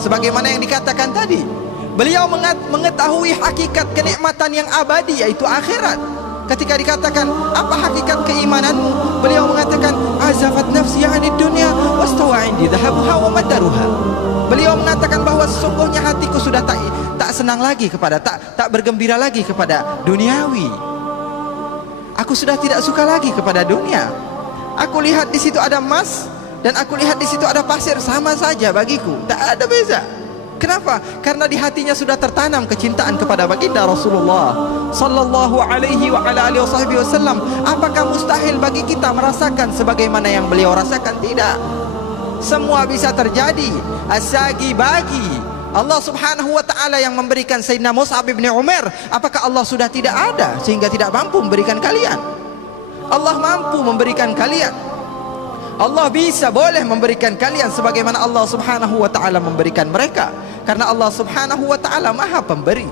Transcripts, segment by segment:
Sebagaimana yang dikatakan tadi, beliau mengetahui hakikat kenikmatan yang abadi, yaitu akhirat. Ketika dikatakan, apa hakikat keimananmu? Beliau mengatakan, azafat nafsi 'anid dunya wastawa 'indi dhahabuha wa madaruha. Beliau mengatakan bahwa sesungguhnya hatiku sudah tak senang lagi kepada, tak bergembira lagi kepada duniawi. Aku sudah tidak suka lagi kepada dunia. Aku lihat di situ ada emas dan aku lihat di situ ada pasir, sama saja bagiku, tak ada beza. Kenapa? Karena di hatinya sudah tertanam kecintaan kepada baginda Rasulullah sallallahu alaihi wa ala alihi wasallam. Apakah mustahil bagi kita merasakan sebagaimana yang beliau rasakan? Tidak. Semua bisa terjadi. Asagi bagi Allah subhanahu wa ta'ala yang memberikan Sayyidina Mus'ab bin Umair. Apakah Allah sudah tidak ada sehingga tidak mampu memberikan kalian? Allah mampu memberikan kalian. Allah bisa, boleh memberikan kalian sebagaimana Allah subhanahu wa ta'ala memberikan mereka. Karena Allah subhanahu wa ta'ala maha pemberi.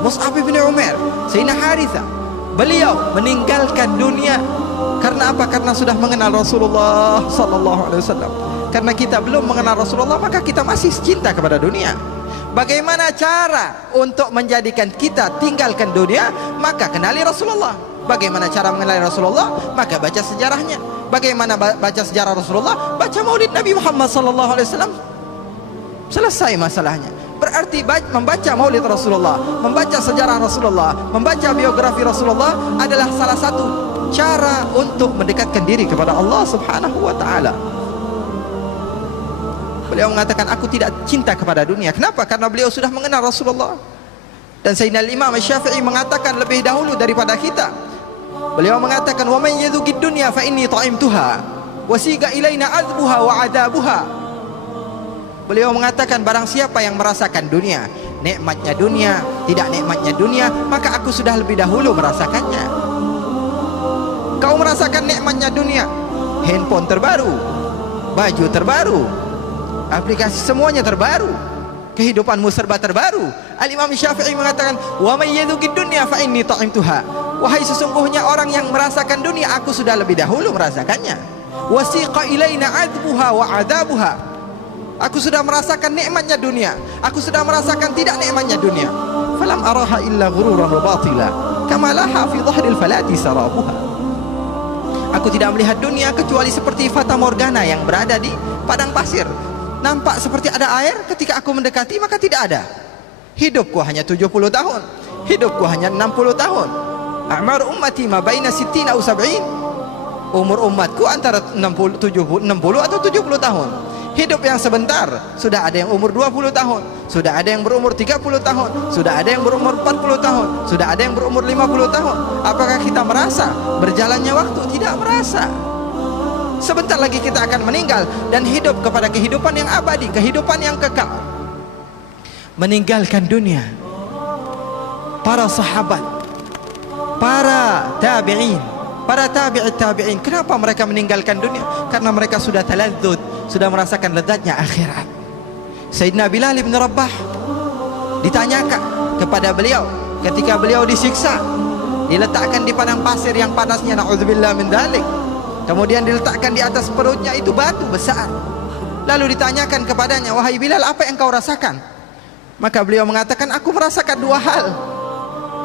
Mus'ab bin Umair, Sayyidina Harithah, beliau meninggalkan dunia karena apa? Karena sudah mengenal Rasulullah sallallahu alaihi wasallam. Karena kita belum mengenal Rasulullah, maka kita masih cinta kepada dunia. Bagaimana cara untuk menjadikan kita tinggalkan dunia? Maka kenali Rasulullah. Bagaimana cara mengenali Rasulullah? Maka baca sejarahnya. Bagaimana baca sejarah Rasulullah? Baca maulid Nabi Muhammad sallallahu alaihi wasallam. Selesai masalahnya. Berarti membaca maulid Rasulullah, membaca sejarah Rasulullah, membaca biografi Rasulullah adalah salah satu cara untuk mendekatkan diri kepada Allah subhanahu wa ta'ala. Beliau mengatakan, aku tidak cinta kepada dunia. Kenapa? Karena beliau sudah mengenal Rasulullah. Dan Sayyidina Imam Syafi'i mengatakan lebih dahulu daripada kita. Beliau mengatakan, wa man yadhuqid dunya fa inni ta'imtuha wa siga ilaina adbuha wa adabuha. Beliau mengatakan, barang siapa yang merasakan dunia, nikmatnya dunia, tidak nikmatnya dunia, maka aku sudah lebih dahulu merasakannya. Kau merasakan nikmatnya dunia, handphone terbaru, baju terbaru, aplikasi semuanya terbaru, kehidupanmu serba terbaru. Al-Imam Syafi'i mengatakan, wa may yadhuqid dunya fa inni ta'imtuha. Wahai sesungguhnya orang yang merasakan dunia, aku sudah lebih dahulu merasakannya. Wasiqa ilaina adbuha wa adabuha. Aku sudah merasakan nikmatnya dunia, aku sudah merasakan tidak nikmatnya dunia. Falam araha illa ghururan wa batila kama laha fi dhahril falati sarabuha. Aku tidak melihat dunia kecuali seperti fata morgana yang berada di padang pasir. Nampak seperti ada air, ketika aku mendekati maka tidak ada. Hidupku hanya 70 tahun, hidupku hanya 60 tahun. A'mar ummati ma baina 60 atau 70. Umur umatku antara 60 atau 70 tahun. Hidup yang sebentar, sudah ada yang umur 20 tahun, sudah ada yang berumur 30 tahun, sudah ada yang berumur 40 tahun, sudah ada yang berumur 50 tahun. Apakah kita merasa berjalannya waktu? Tidak merasa. Sebentar lagi kita akan meninggal dan hidup kepada kehidupan yang abadi, kehidupan yang kekal. Meninggalkan dunia. Para sahabat, para tabi'in, para tabi'in, kenapa mereka meninggalkan dunia? Karena mereka sudah taladzud, sudah merasakan lezatnya akhirat. Sayyidina Bilal bin Rabah ditanyakan kepada beliau ketika beliau disiksa, diletakkan di padang pasir yang panasnya, na'udzubillah min dzalik. Kemudian diletakkan di atas perutnya itu batu besar. Lalu ditanyakan kepadanya, wahai Bilal, apa yang kau rasakan? Maka beliau mengatakan, aku merasakan dua hal.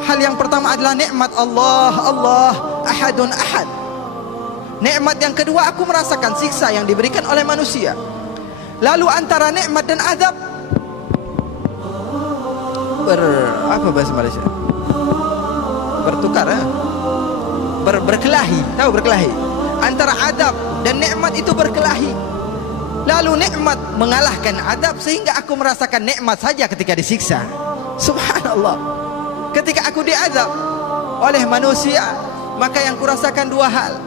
Hal yang pertama adalah nikmat Allah, Allah ahadun ahad. Nikmat yang kedua, aku merasakan siksa yang diberikan oleh manusia. Lalu antara nikmat dan azab apa bahasa Malaysia? Bertukar, berkelahi. Tahu berkelahi? Antara azab dan nikmat itu berkelahi. Lalu nikmat mengalahkan azab sehingga aku merasakan nikmat saja ketika disiksa. Subhanallah. Ketika aku diazab oleh manusia, maka yang kurasakan dua hal.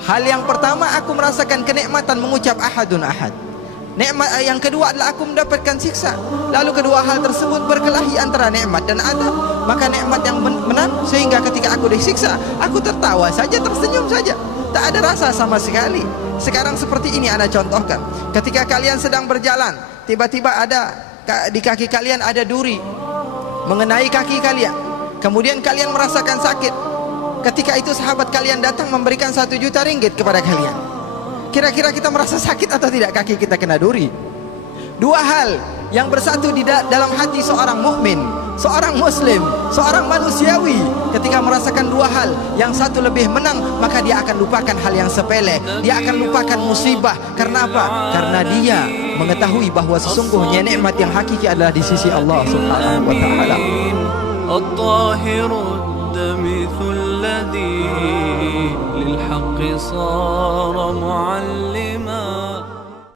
Hal yang pertama, aku merasakan kenikmatan mengucap ahadun ahad. Nikmat yang kedua adalah aku mendapatkan siksa. Lalu kedua hal tersebut berkelahi antara nikmat dan azab. Maka nikmat yang menang sehingga ketika aku disiksa, aku tertawa saja, tersenyum saja, tak ada rasa sama sekali. Sekarang seperti ini ana contohkan. Ketika kalian sedang berjalan, tiba-tiba ada di kaki kalian ada duri mengenai kaki kalian. Kemudian kalian merasakan sakit. Ketika itu sahabat kalian datang memberikan 1 juta ringgit kepada kalian. Kira-kira kita merasa sakit atau tidak kaki kita kena duri? Dua hal yang bersatu di dalam hati seorang mukmin, seorang muslim, seorang manusiawi. Ketika merasakan dua hal, yang satu lebih menang, maka dia akan lupakan hal yang sepele. Dia akan lupakan musibah. Karena apa? Karena dia mengetahui bahawa sesungguhnya nikmat yang hakiki adalah di sisi Allah Subhanahu wa taala. الذي للحق صار معلما